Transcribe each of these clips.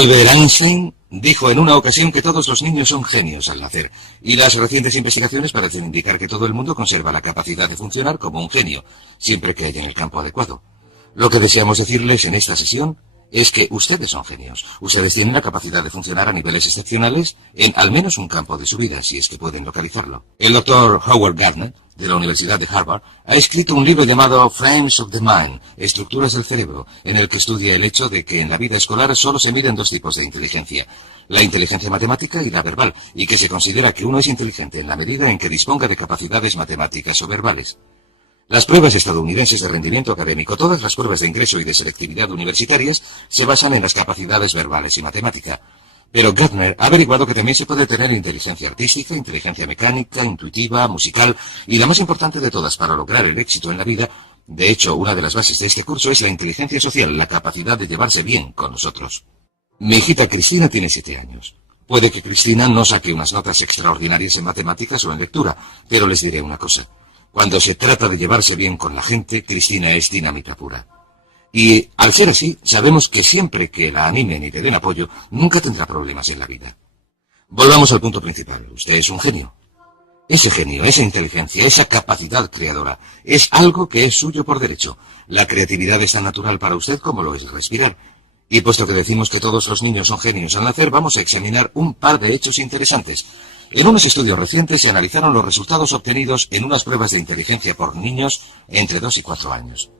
Albert Einstein dijo en una ocasión que todos los niños son genios al nacer, y las recientes investigaciones parecen indicar que todo el mundo conserva la capacidad de funcionar como un genio, siempre que haya en el campo adecuado. Lo que deseamos decirles en esta sesión es que ustedes son genios. Ustedes tienen la capacidad de funcionar a niveles excepcionales en al menos un campo de su vida, si es que pueden localizarlo. El doctor Howard Gardner, de la Universidad de Harvard, ha escrito un libro llamado Frames of the Mind, Estructuras del Cerebro, en el que estudia el hecho de que en la vida escolar solo se miden dos tipos de inteligencia, la inteligencia matemática y la verbal, y que se considera que uno es inteligente en la medida en que disponga de capacidades matemáticas o verbales. Las pruebas estadounidenses de rendimiento académico, todas las pruebas de ingreso y de selectividad universitarias, se basan en las capacidades verbales y matemática. Pero Gardner ha averiguado que también se puede tener inteligencia artística, inteligencia mecánica, intuitiva, musical, y la más importante de todas para lograr el éxito en la vida, de hecho, una de las bases de este curso es la inteligencia social, la capacidad de llevarse bien con nosotros. Mi hijita Cristina tiene 7 años. Puede que Cristina no saque unas notas extraordinarias en matemáticas o en lectura, pero les diré una cosa. Cuando se trata de llevarse bien con la gente, Cristina es dinamita pura. Y, al ser así, sabemos que siempre que la animen y le den apoyo, nunca tendrá problemas en la vida. Volvamos al punto principal. Usted es un genio. Ese genio, esa inteligencia, esa capacidad creadora, es algo que es suyo por derecho. La creatividad es tan natural para usted como lo es respirar. Y puesto que decimos que todos los niños son genios al nacer, vamos a examinar un par de hechos interesantes. En unos estudios recientes se analizaron los resultados obtenidos en unas pruebas de inteligencia por niños entre 2 y 4 años.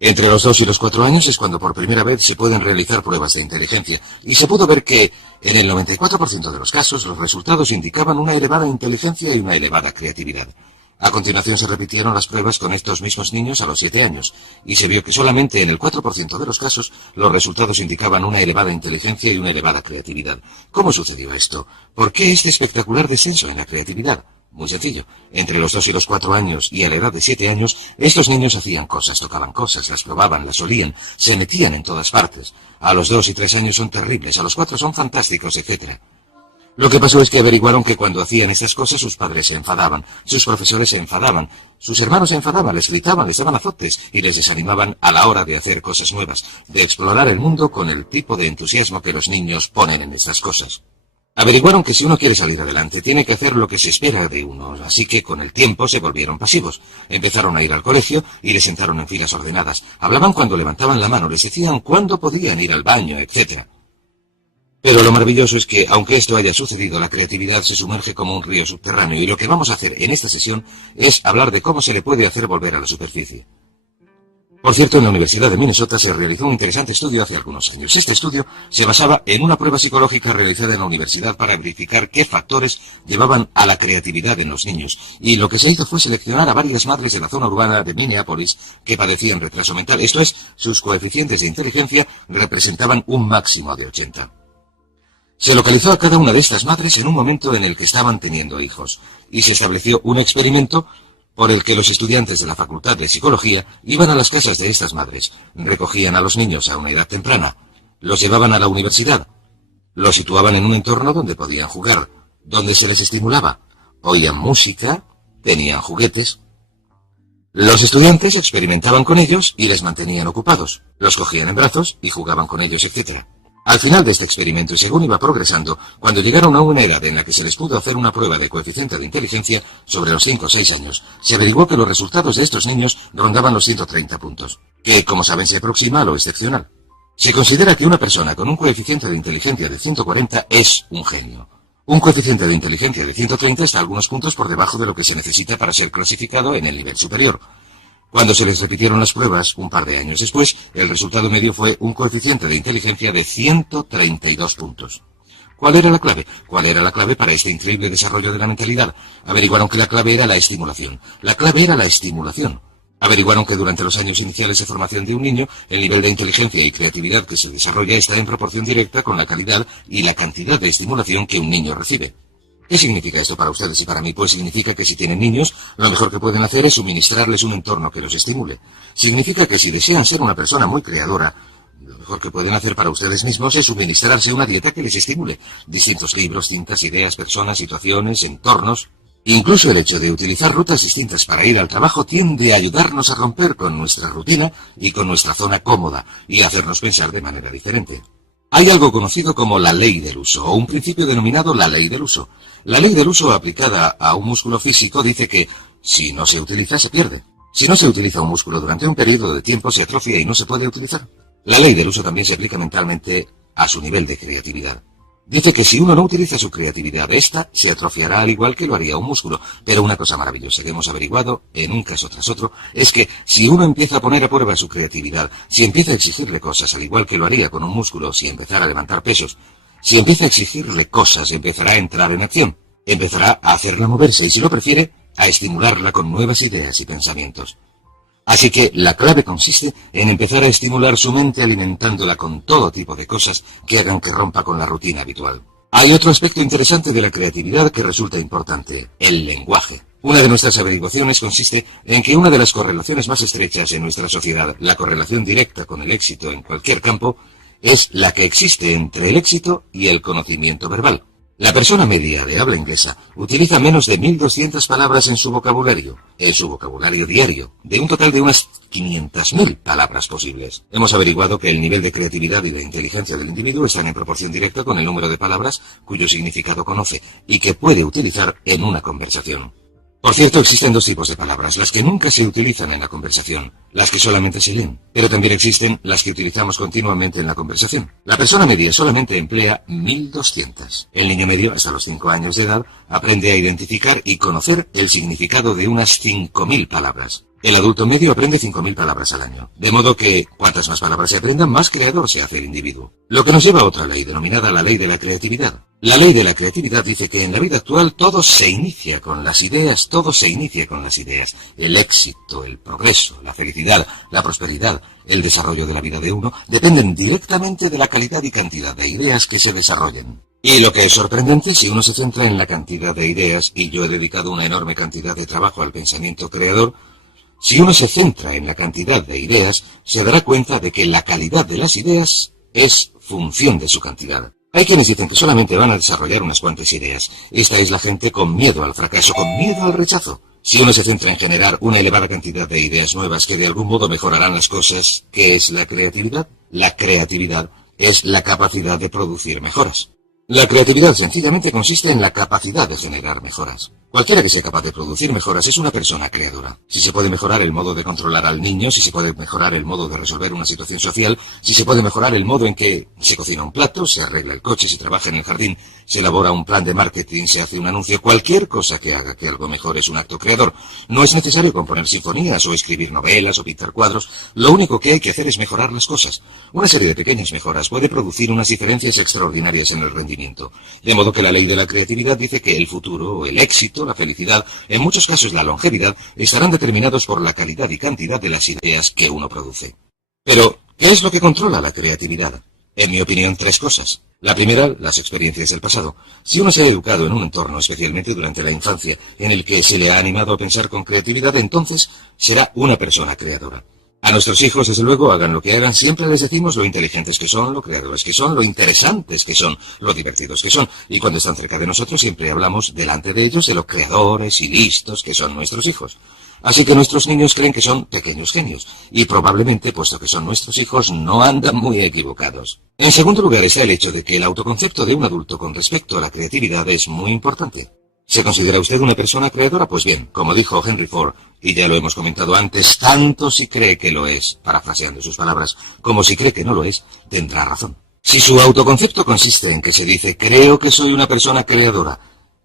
Entre los 2 y los 4 años es cuando por primera vez se pueden realizar pruebas de inteligencia, y se pudo ver que, en el 94% de los casos, los resultados indicaban una elevada inteligencia y una elevada creatividad. A continuación se repitieron las pruebas con estos mismos niños a los 7 años, y se vio que solamente en el 4% de los casos los resultados indicaban una elevada inteligencia y una elevada creatividad. ¿Cómo sucedió esto? ¿Por qué este espectacular descenso en la creatividad? Muy sencillo. Entre los 2 y los 4 años y a la edad de 7 años, estos niños hacían cosas, tocaban cosas, las probaban, las olían, se metían en todas partes. A los 2 y 3 años son terribles, a los 4 son fantásticos, etc. Lo que pasó es que averiguaron que cuando hacían esas cosas sus padres se enfadaban, sus profesores se enfadaban, sus hermanos se enfadaban, les gritaban, les daban azotes y les desanimaban a la hora de hacer cosas nuevas, de explorar el mundo con el tipo de entusiasmo que los niños ponen en estas cosas. Averiguaron que si uno quiere salir adelante tiene que hacer lo que se espera de uno, así que con el tiempo se volvieron pasivos. Empezaron a ir al colegio y les sentaron en filas ordenadas. Hablaban cuando levantaban la mano, les decían cuándo podían ir al baño, etc. Pero lo maravilloso es que, aunque esto haya sucedido, la creatividad se sumerge como un río subterráneo y lo que vamos a hacer en esta sesión es hablar de cómo se le puede hacer volver a la superficie. Por cierto, en la Universidad de Minnesota se realizó un interesante estudio hace algunos años. Este estudio se basaba en una prueba psicológica realizada en la universidad para verificar qué factores llevaban a la creatividad en los niños. Y lo que se hizo fue seleccionar a varias madres de la zona urbana de Minneapolis que padecían retraso mental. Esto es, sus coeficientes de inteligencia representaban un máximo de 80. Se localizó a cada una de estas madres en un momento en el que estaban teniendo hijos, y se estableció un experimento por el que los estudiantes de la Facultad de Psicología iban a las casas de estas madres, recogían a los niños a una edad temprana, los llevaban a la universidad, los situaban en un entorno donde podían jugar, donde se les estimulaba, oían música, tenían juguetes. Los estudiantes experimentaban con ellos y les mantenían ocupados, los cogían en brazos y jugaban con ellos, etc. Al final de este experimento, y según iba progresando, cuando llegaron a una edad en la que se les pudo hacer una prueba de coeficiente de inteligencia sobre los 5 o 6 años, se averiguó que los resultados de estos niños rondaban los 130 puntos, que, como saben, se aproxima a lo excepcional. Se considera que una persona con un coeficiente de inteligencia de 140 es un genio. Un coeficiente de inteligencia de 130 está algunos puntos por debajo de lo que se necesita para ser clasificado en el nivel superior. Cuando se les repitieron las pruebas, un par de años después, el resultado medio fue un coeficiente de inteligencia de 132 puntos. ¿Cuál era la clave? ¿Cuál era la clave para este increíble desarrollo de la mentalidad? Averiguaron que la clave era la estimulación. La clave era la estimulación. Averiguaron que durante los años iniciales de formación de un niño, el nivel de inteligencia y creatividad que se desarrolla está en proporción directa con la calidad y la cantidad de estimulación que un niño recibe. ¿Qué significa esto para ustedes y para mí? Pues significa que si tienen niños, lo mejor que pueden hacer es suministrarles un entorno que los estimule. Significa que si desean ser una persona muy creadora, lo mejor que pueden hacer para ustedes mismos es suministrarse una dieta que les estimule. Distintos libros, cintas, ideas, personas, situaciones, entornos. Incluso el hecho de utilizar rutas distintas para ir al trabajo tiende a ayudarnos a romper con nuestra rutina y con nuestra zona cómoda y a hacernos pensar de manera diferente. Hay algo conocido como la ley del uso, o un principio denominado la ley del uso. La ley del uso aplicada a un músculo físico dice que, si no se utiliza, se pierde. Si no se utiliza un músculo durante un periodo de tiempo, se atrofia y no se puede utilizar. La ley del uso también se aplica mentalmente a su nivel de creatividad. Dice que si uno no utiliza su creatividad, esta se atrofiará al igual que lo haría un músculo. Pero una cosa maravillosa que hemos averiguado, en un caso tras otro, es que si uno empieza a poner a prueba su creatividad, si empieza a exigirle cosas al igual que lo haría con un músculo, si empezara a levantar pesos, si empieza a exigirle cosas, empezará a entrar en acción, empezará a hacerla moverse y, si lo prefiere, a estimularla con nuevas ideas y pensamientos. Así que la clave consiste en empezar a estimular su mente alimentándola con todo tipo de cosas que hagan que rompa con la rutina habitual. Hay otro aspecto interesante de la creatividad que resulta importante: el lenguaje. Una de nuestras averiguaciones consiste en que una de las correlaciones más estrechas en nuestra sociedad, la correlación directa con el éxito en cualquier campo, es la que existe entre el éxito y el conocimiento verbal. La persona media de habla inglesa utiliza menos de 1.200 palabras en su vocabulario diario, de un total de unas 500.000 palabras posibles. Hemos averiguado que el nivel de creatividad y de inteligencia del individuo están en proporción directa con el número de palabras cuyo significado conoce y que puede utilizar en una conversación. Por cierto, existen dos tipos de palabras: las que nunca se utilizan en la conversación, las que solamente se leen, pero también existen las que utilizamos continuamente en la conversación. La persona media solamente emplea 1.200. El niño medio, hasta los 5 años de edad, aprende a identificar y conocer el significado de unas 5.000 palabras. El adulto medio aprende 5.000 palabras al año, de modo que, cuantas más palabras se aprendan, más creador se hace el individuo. Lo que nos lleva a otra ley, denominada la ley de la creatividad. La ley de la creatividad dice que en la vida actual todo se inicia con las ideas, El éxito, el progreso, la felicidad, la prosperidad, el desarrollo de la vida de uno, dependen directamente de la calidad y cantidad de ideas que se desarrollen. Y lo que es sorprendente, si uno se centra en la cantidad de ideas, y yo he dedicado una enorme cantidad de trabajo al pensamiento creador, si uno se centra en la cantidad de ideas, se dará cuenta de que la calidad de las ideas es función de su cantidad. Hay quienes dicen que solamente van a desarrollar unas cuantas ideas. Esta es la gente con miedo al fracaso, con miedo al rechazo. Si uno se centra en generar una elevada cantidad de ideas nuevas que de algún modo mejorarán las cosas, ¿qué es la creatividad? La creatividad es la capacidad de producir mejoras. La creatividad sencillamente consiste en la capacidad de generar mejoras. Cualquiera que sea capaz de producir mejoras es una persona creadora. Si se puede mejorar el modo de controlar al niño, si se puede mejorar el modo de resolver una situación social, si se puede mejorar el modo en que se cocina un plato, se arregla el coche, se trabaja en el jardín, se elabora un plan de marketing, se hace un anuncio, cualquier cosa que haga que algo mejore es un acto creador. No es necesario componer sinfonías o escribir novelas o pintar cuadros. Lo único que hay que hacer es mejorar las cosas. Una serie de pequeñas mejoras puede producir unas diferencias extraordinarias en el rendimiento. De modo que la ley de la creatividad dice que el futuro, el éxito, la felicidad, en muchos casos la longevidad, estarán determinados por la calidad y cantidad de las ideas que uno produce. Pero, ¿qué es lo que controla la creatividad? En mi opinión, 3 cosas. La primera, las experiencias del pasado. Si uno se ha educado en un entorno, especialmente durante la infancia, en el que se le ha animado a pensar con creatividad, entonces será una persona creadora. A nuestros hijos, desde luego, hagan lo que hagan, siempre les decimos lo inteligentes que son, lo creadores que son, lo interesantes que son, lo divertidos que son. Y cuando están cerca de nosotros, siempre hablamos delante de ellos de lo creadores y listos que son nuestros hijos. Así que nuestros niños creen que son pequeños genios. Y probablemente, puesto que son nuestros hijos, no andan muy equivocados. En segundo lugar está el hecho de que el autoconcepto de un adulto con respecto a la creatividad es muy importante. ¿Se considera usted una persona creadora? Pues bien, como dijo Henry Ford, y ya lo hemos comentado antes, tanto si cree que lo es, parafraseando sus palabras, como si cree que no lo es, tendrá razón. Si su autoconcepto consiste en que se dice, creo que soy una persona creadora,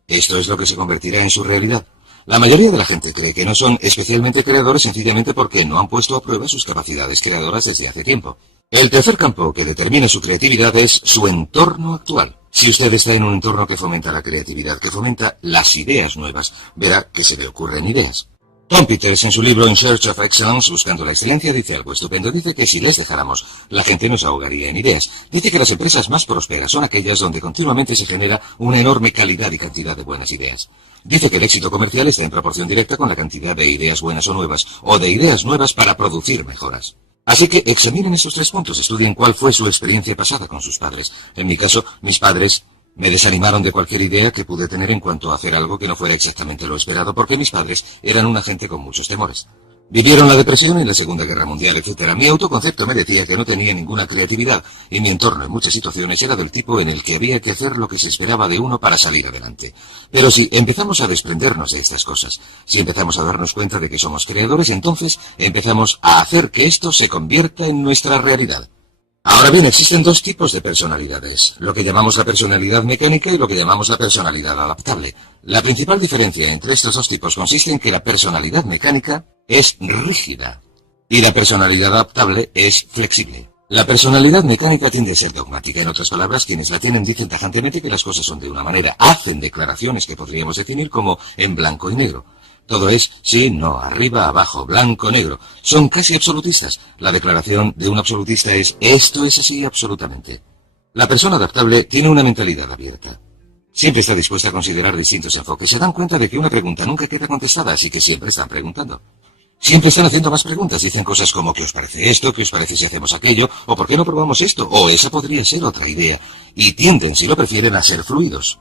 esto es lo que se convertirá en su realidad. La mayoría de la gente cree que no son especialmente creadores sencillamente porque no han puesto a prueba sus capacidades creadoras desde hace tiempo. El tercer campo que determina su creatividad es su entorno actual. Si usted está en un entorno que fomenta la creatividad, que fomenta las ideas nuevas, verá que se le ocurren ideas. Tom Peters, en su libro In Search of Excellence, Buscando la Excelencia, dice algo estupendo. Dice que si les dejáramos, la gente nos ahogaría en ideas. Dice que las empresas más prósperas son aquellas donde continuamente se genera una enorme calidad y cantidad de buenas ideas. Dice que el éxito comercial está en proporción directa con la cantidad de ideas buenas o nuevas, o de ideas nuevas para producir mejoras. Así que examinen esos 3 puntos, estudien cuál fue su experiencia pasada con sus padres. En mi caso, mis padres me desanimaron de cualquier idea que pude tener en cuanto a hacer algo que no fuera exactamente lo esperado, porque mis padres eran una gente con muchos temores. Vivieron la depresión y la Segunda Guerra Mundial, etc. Mi autoconcepto me decía que no tenía ninguna creatividad y mi entorno en muchas situaciones era del tipo en el que había que hacer lo que se esperaba de uno para salir adelante. Pero si empezamos a desprendernos de estas cosas, si empezamos a darnos cuenta de que somos creadores, entonces empezamos a hacer que esto se convierta en nuestra realidad. Ahora bien, existen dos tipos de personalidades, lo que llamamos la personalidad mecánica y lo que llamamos la personalidad adaptable. La principal diferencia entre estos dos tipos consiste en que la personalidad mecánica es rígida y la personalidad adaptable es flexible. La personalidad mecánica tiende a ser dogmática. En otras palabras, quienes la tienen dicen tajantemente que las cosas son de una manera, hacen declaraciones que podríamos definir como en blanco y negro. Todo es sí, no, arriba, abajo, blanco, negro. Son casi absolutistas. La declaración de un absolutista es esto es así absolutamente. La persona adaptable tiene una mentalidad abierta. Siempre está dispuesta a considerar distintos enfoques. Se dan cuenta de que una pregunta nunca queda contestada, así que siempre están preguntando. Siempre están haciendo más preguntas. Dicen cosas como ¿qué os parece esto? ¿Qué os parece si hacemos aquello? ¿O por qué no probamos esto? O esa podría ser otra idea. Y tienden, si lo prefieren, a ser fluidos.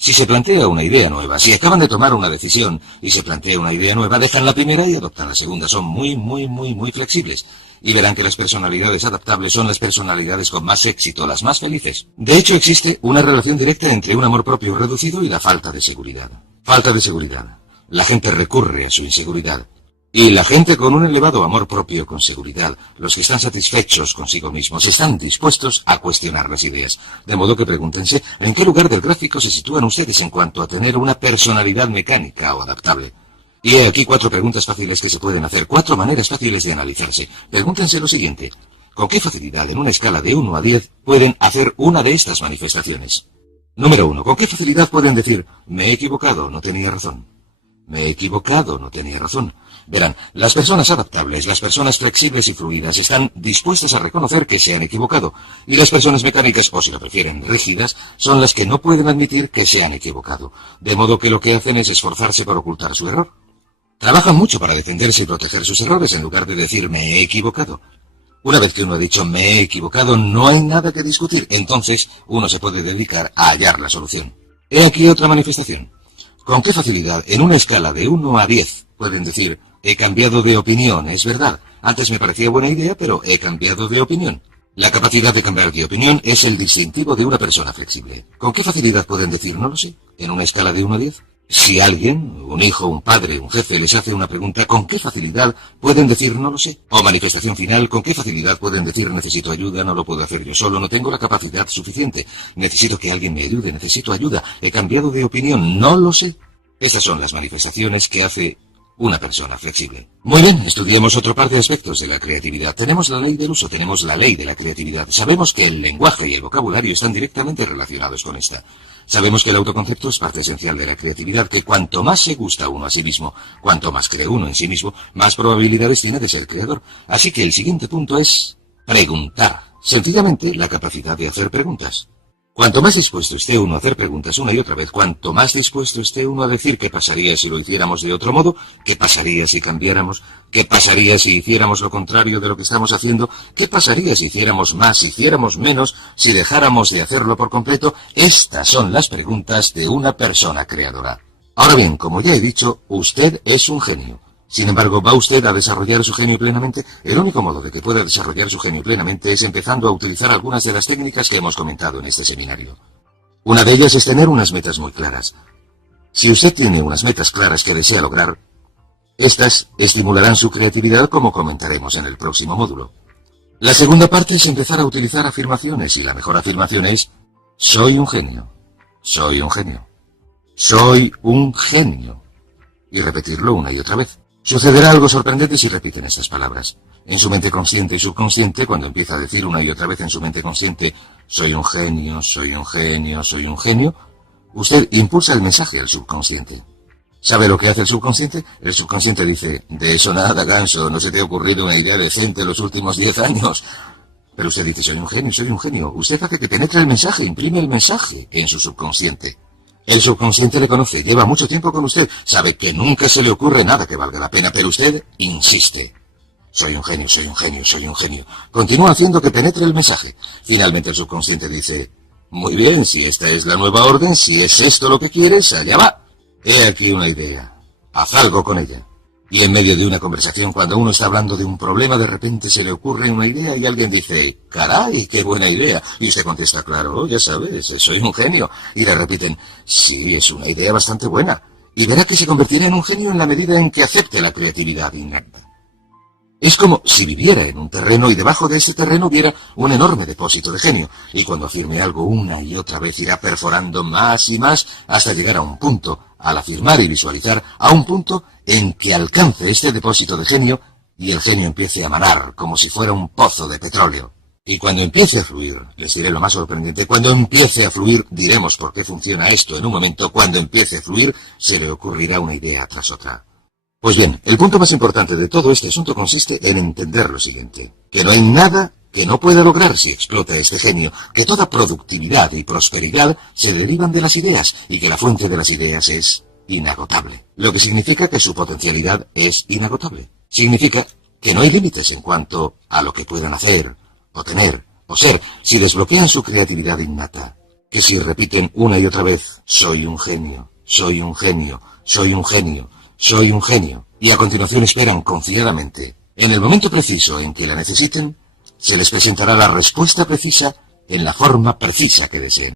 Si se plantea una idea nueva, si acaban de tomar una decisión y se plantea una idea nueva, dejan la primera y adoptan la segunda. Son muy flexibles. Y verán que las personalidades adaptables son las personalidades con más éxito, las más felices. De hecho, existe una relación directa entre un amor propio reducido y la falta de seguridad. Falta de seguridad. La gente recurre a su inseguridad. Y la gente con un elevado amor propio con seguridad, los que están satisfechos consigo mismos, están dispuestos a cuestionar las ideas. De modo que pregúntense en qué lugar del gráfico se sitúan ustedes en cuanto a tener una personalidad mecánica o adaptable. Y he aquí 4 preguntas fáciles que se pueden hacer, 4 maneras fáciles de analizarse. Pregúntense lo siguiente: ¿con qué facilidad en una escala de 1 a 10 pueden hacer una de estas manifestaciones? Número 1. ¿Con qué facilidad pueden decir me he equivocado, no tenía razón? Me he equivocado, no tenía razón. Verán, las personas adaptables, las personas flexibles y fluidas están dispuestas a reconocer que se han equivocado, y las personas mecánicas, o si lo prefieren, rígidas, son las que no pueden admitir que se han equivocado, de modo que lo que hacen es esforzarse por ocultar su error. Trabajan mucho para defenderse y proteger sus errores en lugar de decir me he equivocado. Una vez que uno ha dicho me he equivocado, no hay nada que discutir, entonces uno se puede dedicar a hallar la solución. He aquí otra manifestación. ¿Con qué facilidad, en una escala de 1 a 10, pueden decir he cambiado de opinión, es verdad? Antes me parecía buena idea, pero he cambiado de opinión. La capacidad de cambiar de opinión es el distintivo de una persona flexible. ¿Con qué facilidad pueden decir no lo sé, en una escala de 1 a 10? Si alguien, un hijo, un padre, un jefe, les hace una pregunta, ¿con qué facilidad pueden decir no lo sé? O manifestación final, ¿con qué facilidad pueden decir necesito ayuda, no lo puedo hacer yo solo, no tengo la capacidad suficiente, necesito que alguien me ayude, necesito ayuda, he cambiado de opinión, no lo sé? Estas son las manifestaciones que hace una persona flexible. Muy bien, estudiemos otro par de aspectos de la creatividad. Tenemos la ley del uso, tenemos la ley de la creatividad. Sabemos que el lenguaje y el vocabulario están directamente relacionados con esta. Sabemos que el autoconcepto es parte esencial de la creatividad, que cuanto más se gusta uno a sí mismo, cuanto más cree uno en sí mismo, más probabilidades tiene de ser creador. Así que el siguiente punto es preguntar. Sencillamente, la capacidad de hacer preguntas. Cuanto más dispuesto esté uno a hacer preguntas una y otra vez, cuanto más dispuesto esté uno a decir qué pasaría si lo hiciéramos de otro modo, qué pasaría si cambiáramos, qué pasaría si hiciéramos lo contrario de lo que estamos haciendo, qué pasaría si hiciéramos más, si hiciéramos menos, si dejáramos de hacerlo por completo, estas son las preguntas de una persona creadora. Ahora bien, como ya he dicho, usted es un genio. Sin embargo, ¿va usted a desarrollar su genio plenamente? El único modo de que pueda desarrollar su genio plenamente es empezando a utilizar algunas de las técnicas que hemos comentado en este seminario. Una de ellas es tener unas metas muy claras. Si usted tiene unas metas claras que desea lograr, estas estimularán su creatividad, como comentaremos en el próximo módulo. La segunda parte es empezar a utilizar afirmaciones, y la mejor afirmación es soy un genio, soy un genio, soy un genio, y repetirlo una y otra vez. Sucederá algo sorprendente si repiten estas palabras. En su mente consciente y subconsciente, cuando empieza a decir una y otra vez en su mente consciente, soy un genio, soy un genio, soy un genio, usted impulsa el mensaje al subconsciente. ¿Sabe lo que hace el subconsciente? El subconsciente dice, de eso nada, ganso, no se te ha ocurrido una idea decente en los últimos 10 años. Pero usted dice, soy un genio, soy un genio. Usted hace que penetre el mensaje, imprime el mensaje en su subconsciente. El subconsciente le conoce, lleva mucho tiempo con usted, sabe que nunca se le ocurre nada que valga la pena, pero usted insiste. Soy un genio, soy un genio, soy un genio. Continúa haciendo que penetre el mensaje. Finalmente el subconsciente dice, muy bien, si esta es la nueva orden, si es esto lo que quieres, allá va. He aquí una idea. Haz algo con ella. Y en medio de una conversación, cuando uno está hablando de un problema, de repente se le ocurre una idea y alguien dice, ¡caray, qué buena idea! Y usted contesta, claro, ya sabes, soy un genio. Y le repiten, sí, es una idea bastante buena. Y verá que se convertirá en un genio en la medida en que acepte la creatividad innata. Es como si viviera en un terreno y debajo de ese terreno hubiera un enorme depósito de genio, y cuando afirme algo una y otra vez irá perforando más y más hasta llegar a un punto, al afirmar y visualizar, a un punto en que alcance este depósito de genio y el genio empiece a manar como si fuera un pozo de petróleo. Y cuando empiece a fluir, les diré lo más sorprendente, cuando empiece a fluir, diremos por qué funciona esto en un momento, cuando empiece a fluir, se le ocurrirá una idea tras otra. Pues bien, el punto más importante de todo este asunto consiste en entender lo siguiente, que no hay nada que no pueda lograr si explota este genio, que toda productividad y prosperidad se derivan de las ideas y que la fuente de las ideas es inagotable, lo que significa que su potencialidad es inagotable. Significa que no hay límites en cuanto a lo que puedan hacer, o tener, o ser, si desbloquean su creatividad innata, que si repiten una y otra vez, soy un genio, soy un genio, soy un genio, soy un genio, y a continuación esperan confiadamente. En el momento preciso en que la necesiten, se les presentará la respuesta precisa en la forma precisa que deseen.